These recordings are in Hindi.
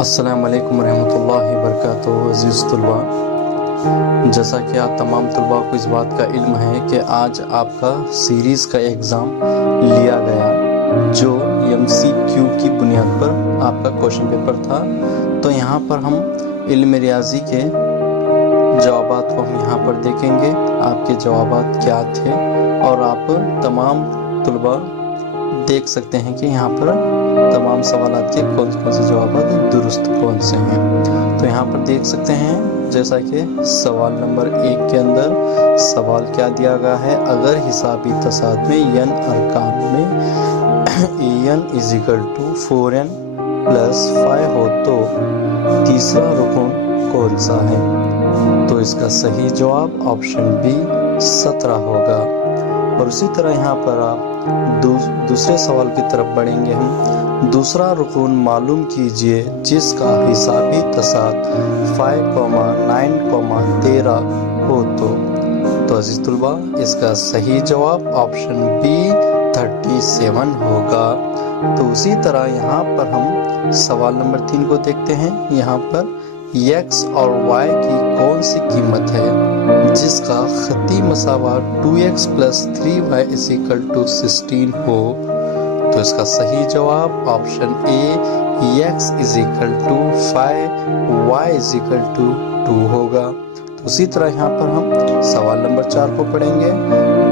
अस्सलाम वालेकुम रहमतुल्लाहि वबरकातुहू। अज़ीज़ तलबा, जैसा कि आप तमाम तलबा को इस बात का इल्म है कि आज आपका सीरीज़ का एग्ज़ाम लिया गया जो MCQ की बुनियाद पर आपका क्वेश्चन पेपर था। तो यहाँ पर हम इल्म रियाजी के जवाबात को हम यहाँ पर देखेंगे, आपके जवाबात क्या थे, और आप तमाम तलबा देख सकते हैं कि यहाँ पर तमाम सवालात के कौन कौन से जवाबात दुरुस्त कौन से हैं। तो यहाँ पर देख सकते हैं जैसा कि सवाल नंबर 1 के अंदर सवाल क्या दिया गया है, अगर हिसाबी तसाद में n अरकान में an = 4n + 5 हो तो तीसरा रुकन कौन सा है। तो इसका सही जवाब ऑप्शन बी 17 होगा। और उसी तरह यहाँ पर आप दूसरे सवाल की तरफ बढ़ेंगे। हम दूसरा रुकन मालूम कीजिए जिसका हिसाबी तसाद 5,9,13 हो तो अजीज तुलबा इसका सही जवाब ऑप्शन बी 37 होगा। तो उसी तरह यहाँ पर हम सवाल नंबर 3 को देखते हैं। यहाँ पर x और y की कौन सी कीमत है जिसका खती मसावा 2x + 3y = 16 हो। तो इसका सही जवाब ऑप्शन ए x = 5 y = 2 होगा। तो उसी तरह यहाँ पर हम सवाल नंबर 4 को पढ़ेंगे।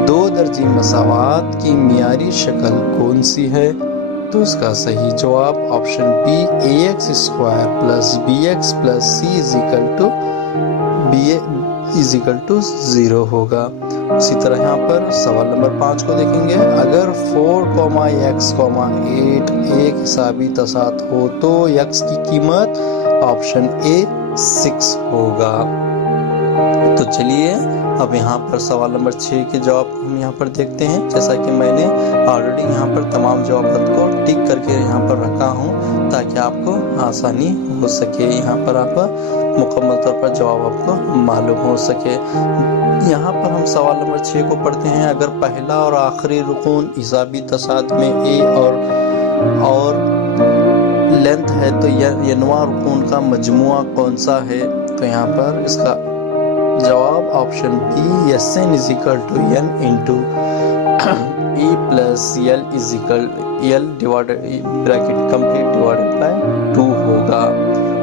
दो दर्जी मसावात की मियारी शक्ल कौन सी है। तो इसका सही जवाब option B ax² + bx + c = 0 होगा। उसी तरह यहाँ पर सवाल नंबर 5 को देखेंगे। अगर 4, x, 8 एक हिसाबी तसाद हो तो x की कीमत ऑप्शन ए 6 होगा। तो चलिए अब यहाँ पर सवाल नंबर 6 के जवाब हम यहाँ पर देखते हैं। जैसा कि मैंने ऑलरेडी यहाँ पर तमाम जवाबात को टिक करके यहाँ पर रखा हूँ ताकि आपको आसानी हो सके, यहाँ पर आप मुकम्मल तौर पर जवाब आपको मालूम हो सके। यहाँ पर हम सवाल नंबर 6 को पढ़ते हैं। अगर पहला और आखिरी रुकून हिसाबी तसाद में ए और लेंथ है तो यनवा रुकून का मजमुआ कौन सा है। तो यहाँ पर इसका जवाब option B Sn = n × e + l / 2 होगा।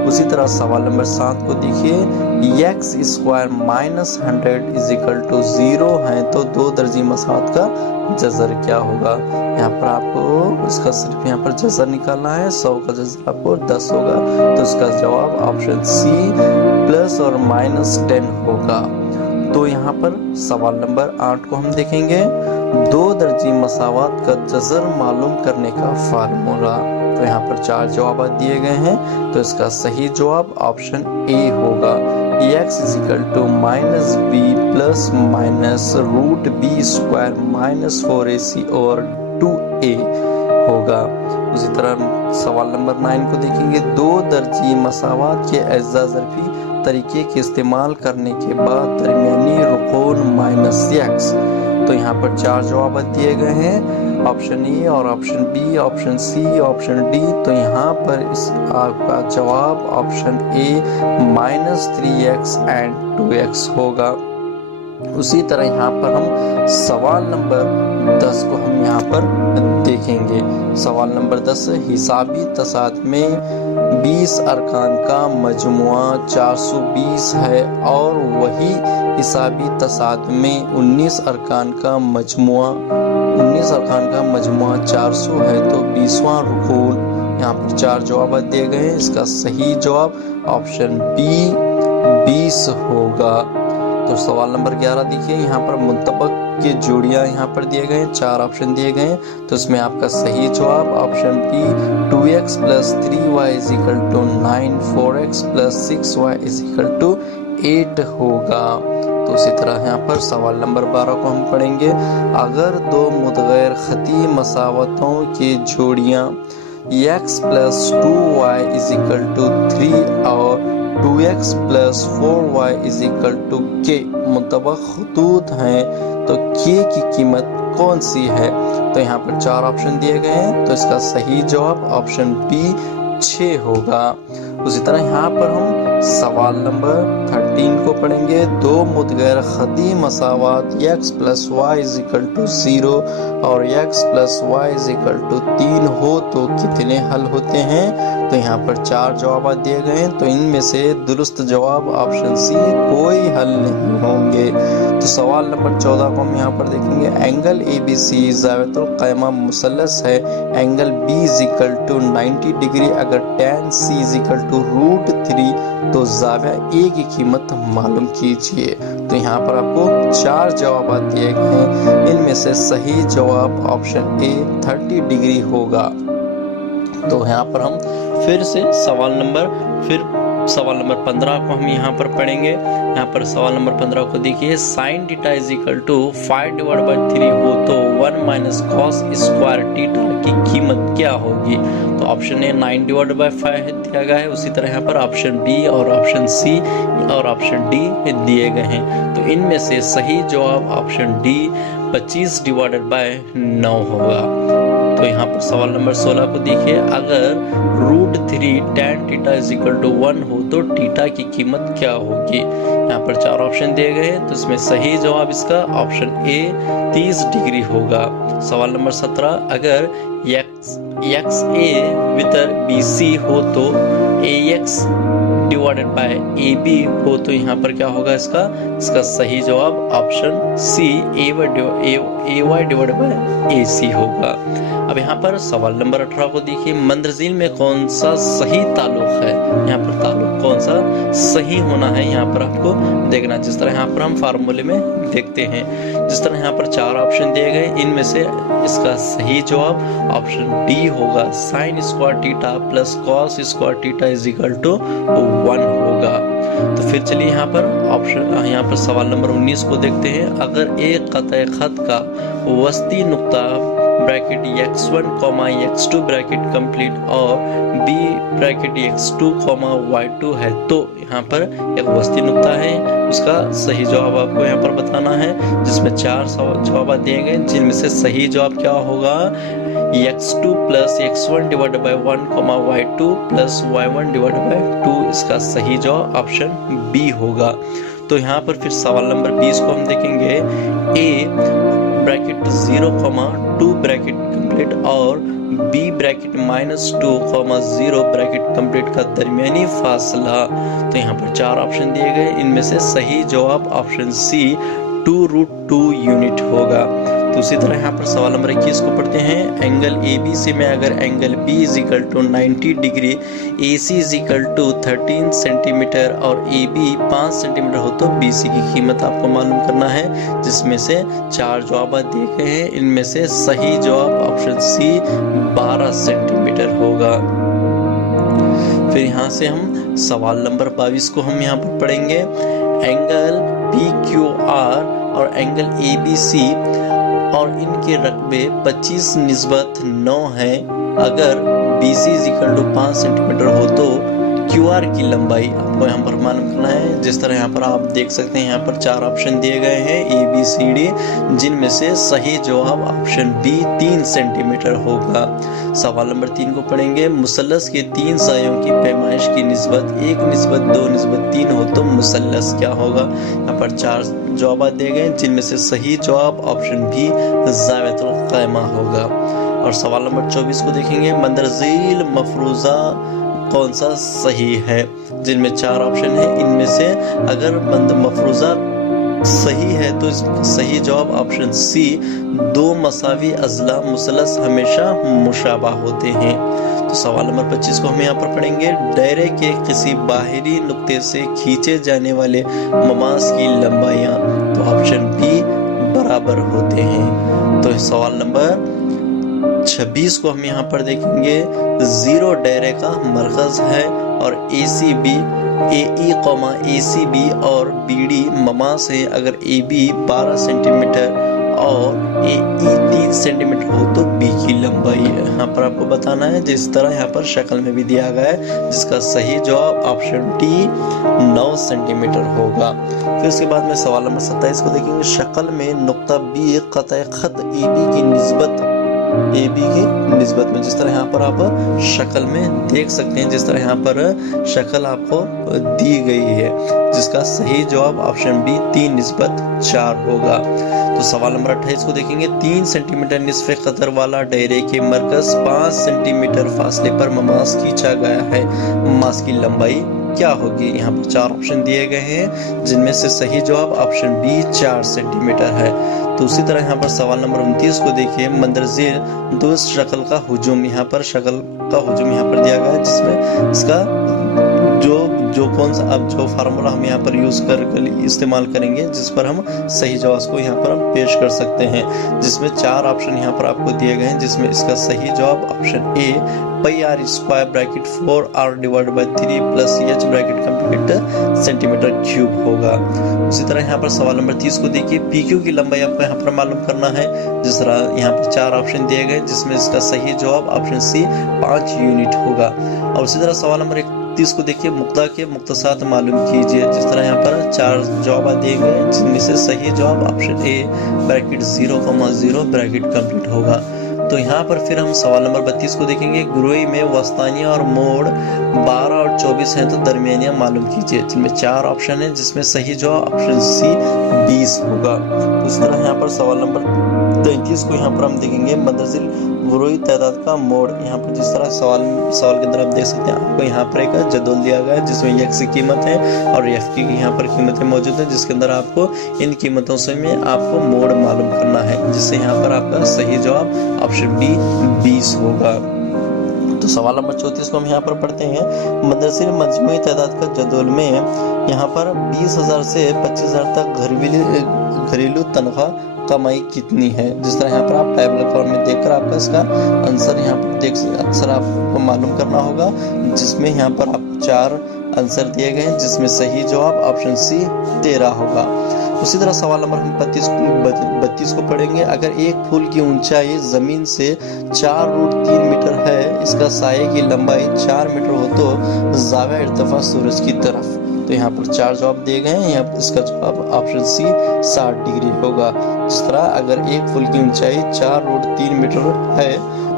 उसी तरह सवाल नंबर 7 को देखिए। x² - 100 = 0 है तो दो दर्जी मसावात का जज़र क्या होगा। यहाँ पर आपको इसका सिर्फ यहाँ पर जज़र निकालना है। 100 का जज़र आपको 10 होगा। तो इसका जवाब ऑप्शन सी +or-10 होगा। तो यहाँ पर सवाल नंबर 8 को हम देखेंगे। दो दर्जी मसावात का जज़र मालूम करने का फार्मूला। तो यहाँ पर 4 जवाब दिए गए हैं। तो इसका सही जवाब ऑप्शन ए होगा। x = -b ± √b² - 4ac/2a होगा। उसी तरह सवाल नंबर 9 को देखेंगे। दो दर्जी मसावात के एज़ा ज़रफ़ी तरीके के इस्तेमाल करने के बाद दरमियानी रुकून -x। तो यहाँ पर 4 जवाब दिए गए हैं, ऑप्शन ए और option B, option C, option D. तो यहाँ पर इस आपका जवाब option A -3x and 2x होगा। उसी तरह यहाँ पर हम सवाल नंबर 10 को हम यहाँ पर देखेंगे। सवाल नंबर 10 हिसाबी तसाद में 20 अरकान का मजमुआ 420 है और वही हिसाबी तसाद में 19 अरकान का मजमुआ 400 है तो 20वां रुकून। यहाँ पर 4 जवाब दिए गए हैं। इसका सही जवाब ऑप्शन बी 20 होगा। तो सवाल नंबर 11 देखिए। यहाँ पर मुंतबक के जोड़ियाँ यहाँ पर दिए गए हैं, 4 ऑप्शन दिए गए हैं। तो इसमें आपका सही जवाब option B 2x + 3y = 9, 4x + 6y = 8 होगा। तो उसी तरह यहाँ पर सवाल नंबर 12 को हम पढ़ेंगे। अगर दो मुतगैर खती मसावतों के जोड़ियाँ x + 2y = 3 और 2x + 4y = k मुतबक खतूत हैं तो k की कीमत कौन सी है। तो यहाँ पर 4 ऑप्शन दिए गए हैं। तो इसका सही जवाब ऑप्शन बी 6 होगा। उसी तरह यहाँ पर हम सवाल नंबर 13 को पढ़ेंगे। दो मुतगैर खती मसावात x + y = 0 और x + y = 3 हो तो कितने हल होते हैं? तो यहाँ पर 4 जवाब दिए गए हैं, तो इनमें से दुरुस्त जवाब ऑप्शन सी कोई हल नहीं होंगे। तो सवाल नंबर 14 को हम यहाँ पर देखेंगे। एंगल ABC ज़ावियतुल क़ाइमा मुसल्लस है। Angle B = 90 degree. अगर tan C = √3 तो ज़ाविया A की कीमत मालूम कीजिए। तो यहाँ पर आपको 4 जवाब दिए गए हैं, इनमें से सही जवाब ऑप्शन ए 30 डिग्री होगा। तो यहाँ पर हम फिर से सवाल नंबर 15 को हम यहाँ पर पढ़ेंगे। यहाँ पर सवाल नंबर 15 को देखिए। sin थीटा = 5/3 हो तो 1 - cos स्क्वायर थीटा की कीमत क्या होगी? तो ऑप्शन ए 9/5 दिया गया है। उसी तरह यहाँ पर ऑप्शन बी और ऑप्शन सी और ऑप्शन डी दिए गए हैं। तो इनमें से सही जवाब ऑप्शन डी 25/9 होगा। तो यहाँ पर सवाल नंबर 16 को देखिए। अगर √3 tan थीटा = 1 हो तो थीटा की कीमत क्या होगी? यहाँ पर 4 ऑप्शन दिए गए हैं, तो इसमें सही जवाब इसका ऑप्शन ए 30 डिग्री होगा। सवाल नंबर 17। अगर XA वितर BC हो तो AX /AB हो तो यहाँ पर क्या होगा इसका सही जवाब ऑप्शन सी AY/AC होगा। अब यहाँ पर सवाल नंबर 18 को देखिए। मंदरजील में कौन सा सही ताल्लुक है? यहाँ पर ताल्लुक कौन सा सही होना है यहाँ पर आपको देखना। जिस तरह यहाँ पर हम फार्मूले में देखते हैं, जिस तरह यहाँ पर 4 ऑप्शन दिए गए, इनमें से इसका सही जवाब ऑप्शन डी होगा। sin square theta + cos square theta = 1 होगा। तो फिर चलिए यहाँ पर सवाल नंबर 19 को देखते हैं। अगर एक क़तए ख़त का वस्ती नुक्ता bracket x1, x2 bracket complete और b ब्रैकेट x2, y2 है तो यहाँ पर एक वस्ती नुक्ता है, उसका सही जवाब आपको यहाँ पर बताना है, जिसमें 4 जवाब दिए गए, जिनमें से सही जवाब क्या होगा? x2 + x1 / 1, y2 + y1 / 2 इसका सही जवाब ऑप्शन बी होगा। तो यहाँ पर फिर सवाल नंबर 20 को हम देखेंगे। a ब्रैकेट 0, 2 ब्रैकेट कंप्लीट और b ब्रैकेट -2, 0 ब्रैकेट कंप्लीट का दरमियानी फासला। तो यहाँ पर 4 ऑप्शन दिए गए, इनमें से सही जवाब ऑप्शन सी 2√2 यूनिट होगा। तो उसी तरह यहाँ पर सवाल नंबर 21 को पढ़ते हैं। एंगल ABC में अगर angle B = 90 degree, AC = 13 centimetre और AB 5 सेंटीमीटर हो तो BC की कीमत आपको मालूम करना है, जिसमें से 4 जवाब दिए गए हैं, इनमें से सही जवाब ऑप्शन सी 12 सेंटीमीटर होगा। फिर यहाँ से हम सवाल नंबर 22 को हम यहाँ पर पढ़ेंगे। एंगल PQR और एंगल ABC और इनके रकबे 25/9 है। अगर BC = 5 सेंटीमीटर हो तो QR की लंबाई आपको यहाँ पर मालूम करना है। जिस तरह यहाँ पर आप देख सकते हैं, यहाँ पर 4 ऑप्शन दिए गए हैं ABCD, जिनमें से सही जवाब ऑप्शन बी 3 सेंटीमीटर होगा। सवाल नंबर 3 को पढ़ेंगे। मुसल्लस के 3 सायों की पैमाइश की निस्बत 1:2:3 हो तो मुसल्लस क्या होगा? यहाँ पर 4 जवाब दिए गए, जिनमें से सही जवाब ऑप्शन बी ज़ावियतुल क़ाइमा होगा। और सवाल नंबर 24 को देखेंगे। मंदरजील मफरूज़ा कौन सा सही है? जिनमें 4 ऑप्शन है, इनमें से अगर मफरूज़ा सही है तो इसका सही जवाब ऑप्शन सी 2 मसावी अज़ला मुसल्लस हमेशा मुशाबा होते हैं। तो सवाल नंबर 25 को हम यहाँ पर पढ़ेंगे। दायरे के किसी बाहरी नुक्ते से खींचे जाने वाले ममास की लंबाइयाँ, तो ऑप्शन बी बराबर होते हैं। तो सवाल नंबर 26 को हम यहाँ पर देखेंगे। 0 दायरे का मरकज है और ACB AE, और BD ममास है। अगर AB 12 सेंटीमीटर और AE 3 सेंटीमीटर हो तो B की लंबाई है। यहाँ पर आपको बताना है, जिस तरह यहाँ पर शक्ल में भी दिया गया है, जिसका सही जवाब ऑप्शन डी 9 सेंटीमीटर होगा। फिर उसके बाद में सवाल नंबर 27 को देखेंगे। शक्ल में नुक्ता B क़तए ख़त AB की निस्बत में। जिस तरह यहाँ पर आप शक्ल में देख सकते हैं, जिस तरह यहाँ पर शक्ल आपको दी गई है, जिसका सही जवाब ऑप्शन बी 3:4 होगा। तो सवाल नंबर 28 को देखेंगे। 3 सेंटीमीटर निस्फ़े कतर वाला दायरे के मरकज 5 सेंटीमीटर फासले पर ममास खींचा गया है, ममास की लंबाई क्या होगी? यहाँ पर 4 ऑप्शन दिए गए हैं, जिनमें से सही जवाब ऑप्शन बी 4 सेंटीमीटर है। तो उसी तरह यहाँ पर सवाल नंबर 29 को देखिए। मंदरज़ेल दोस्त शक्ल का हुजूम, यहाँ पर शक्ल का हुजूम यहाँ पर दिया गया है, जिसमें इसका जो कौन सा अब जो फार्मूला हम यहाँ पर यूज कर इस्तेमाल करेंगे, जिस पर हम सही जवाब को यहाँ पर हम पेश कर सकते हैं, जिसमें 4 ऑप्शन यहाँ पर आपको दिए गए हैं, जिसमें इसका सही जवाब option A pi r square bracket 4r divide by 3 plus h bracket complete centimetre cube होगा। उसी तरह यहाँ पर सवाल नंबर 30 को देखिए। PQ की लंबाई आपको यहाँ पर मालूम करना है। जिस तरह यहाँ पर 4 ऑप्शन दिए गए, जिसमें इसका सही जवाब ऑप्शन सी 5 यूनिट होगा। और उसी तरह सवाल नंबर 31 को देखिए। मुक्ता के मुख्तसात मालूम कीजिए। जिस तरह यहाँ पर 4 जवाब दिए गए, जिनमें से सही जवाब option A bracket 0,0 bracket complete होगा। तो यहाँ पर फिर हम सवाल नंबर 32 को देखेंगे। गुरोई में वस्तानिया और मोड़ 12 और 24 हैं, तो दरमियानिया मालूम कीजिए, जिनमें 4 ऑप्शन है, जिसमें सही जवाब ऑप्शन सी 20 होगा। तो इस तरह यहाँ पर सवाल नंबर 33 को यहाँ पर हम देखेंगे। मदरजिल गुरोई तादाद का मोड़, यहाँ पर जिस तरह सवाल के अंदर आप देख सकते हैं, आपको यहाँ पर एक जदवल दिया गया है, जिसमें x की कीमत है और f की यहाँ पर कीमतें मौजूद है, जिसके अंदर आपको इन कीमतों से में आपको मोड़ मालूम करना है, जिससे यहाँ पर आपका सही जवाब ऑप्शन बी 20 होगा। तो सवाल नंबर 34 को हम यहाँ पर पढ़ते हैं। मदरसे मजमूई तादाद का जदवल में यहाँ पर 20,000 से 25,000 तक घरेलू तनख्वाह कमाई कितनी है? जिस तरह यहाँ पर आप टेबल फॉर्म में देखकर आपका इसका आंसर यहाँ पर आंसर आपको मालूम करना होगा, जिसमें यहाँ पर आपको 4 आंसर दिए गए हैं, जिसमें सही जवाब ऑप्शन सी 13 होगा। उसी तरह सवाल नंबर हम 32 को पढ़ेंगे। अगर एक फूल की ऊंचाई जमीन से 4√3 मीटर है, इसका साये की लंबाई 4 मीटर हो, तो ज़ाविया इर्तिफा सूरज की तरफ। तो यहाँ पर 4 जवाब दिए गए हैं, यहाँ पर इसका जवाब ऑप्शन सी 60 डिग्री होगा। जिस तरह अगर एक फूल की ऊंचाई 4√3 मीटर है,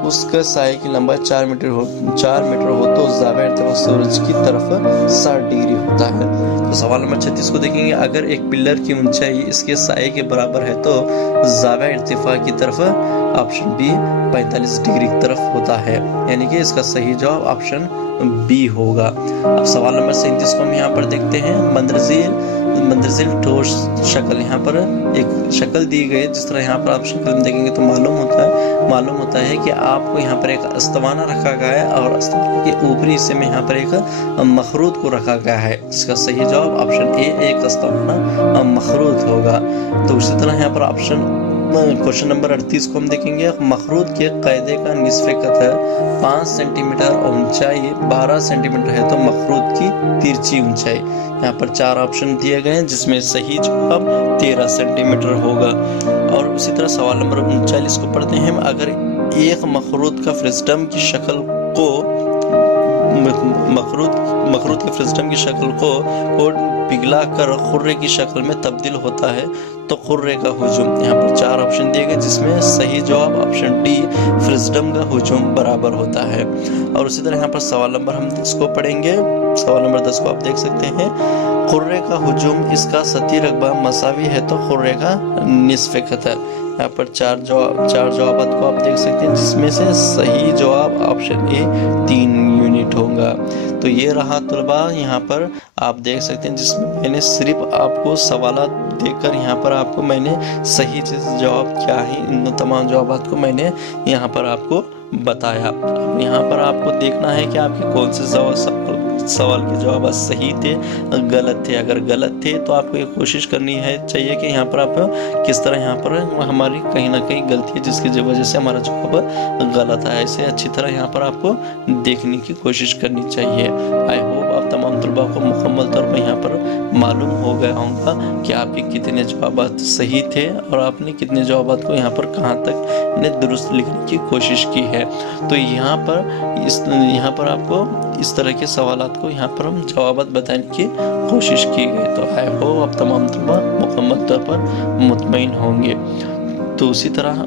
उसका साये की लंबाई 4 मीटर हो तो ज़ाविया इर्तिफा सूरज की तरफ 60 डिग्री होता है। तो सवाल नंबर 36 को देखेंगे। अगर एक पिलर की ऊंचाई इसके साये के बराबर है, तो ज़ाविया इर्तिफा की तरफ ऑप्शन बी 45 डिग्री की तरफ होता है, यानी कि इसका सही जवाब ऑप्शन बी होगा। अब सवाल नंबर 37 को हम यहाँ पर देखते हैं। मंदरजिल ठोस शक्ल, यहाँ पर एक शक्ल दी गई है, जिस तरह यहाँ पर आप शक्ल में देखेंगे तो मालूम होता है कि आपको यहाँ पर एक अस्तवाना रखा गया है और अस्तवाना के ऊपरी हिस्से में यहाँ पर एक मखरूत को रखा गया है, जिसका सही जवाब ऑप्शन ए एक अस्तवाना मखरूत होगा। तो उसी तरह यहाँ पर क्वेश्चन नंबर 38 को हम देखेंगे। मखरूत के कायदे का निस्फ़े कतर 5 सेंटीमीटर और ऊंचाई 12 सेंटीमीटर है, तो मखरूत की तिरछी ऊंचाई, यहाँ पर 4 ऑप्शन दिए गए हैं, जिसमें सही जवाब 13 सेंटीमीटर होगा। और उसी तरह सवाल नंबर 39 को पढ़ते हैं। अगर एक मखरूत का फ्रिस्टम की शक्ल को मखरूत के फ्रिस्टम की शक्ल को पिघला कर खुर्रे की शक्ल में तब्दील होता है, तो खुर्रे का हुजूम, यहाँ पर 4 ऑप्शन दिए गए, जिसमें सही जवाब ऑप्शन डी फ्रिस्टम का हुजूम बराबर होता है। और उसी तरह यहाँ पर सवाल नंबर हम 10 को पढ़ेंगे। सवाल नंबर 10 को आप देख सकते हैं। खुर्रे का हुजूम इसका सती रकबा मसावी है, तो खुर्रे का निस्फ़े कतर, यहाँ पर 4 जवाब को आप देख सकते हैं, जिसमें से सही जवाब ऑप्शन ए 3 यूनिट होगा। तो ये रहा तलबा, यहाँ पर आप देख सकते हैं, जिसमें मैंने सिर्फ आपको सवालात देकर यहाँ पर आपको मैंने सही जवाब क्या है, इन तमाम जवाबात को मैंने यहाँ पर आपको बताया। अब यहाँ पर आपको देखना है कि आपके कौन से सवाल के जवाब सही थे, गलत थे। अगर गलत थे तो आपको ये कोशिश करनी है चाहिए कि यहाँ पर आप किस तरह यहाँ पर हमारी कहीं ना कहीं गलती है, जिसकी वजह से हमारा जवाब गलत है, इसे अच्छी तरह यहाँ पर आपको देखने की कोशिश करनी चाहिए। आई होप आप तमाम तलबा को मुकम्मल तौर पर यहाँ पर मालूम हो गया होगा कि आपके कितने जवाब सही थे और आपने कितने जवाब को यहाँ पर कहाँ तक इन्हें दुरुस्त लिखने की कोशिश की है। तो यहाँ पर आपको इस तरह के सवालात को यहाँ पर हम जवाब बताने की कोशिश की गई। तो आई होप आप तमाम तलबा मुकम्मल तौर पर मुतमईन होंगे। तो उसी तरह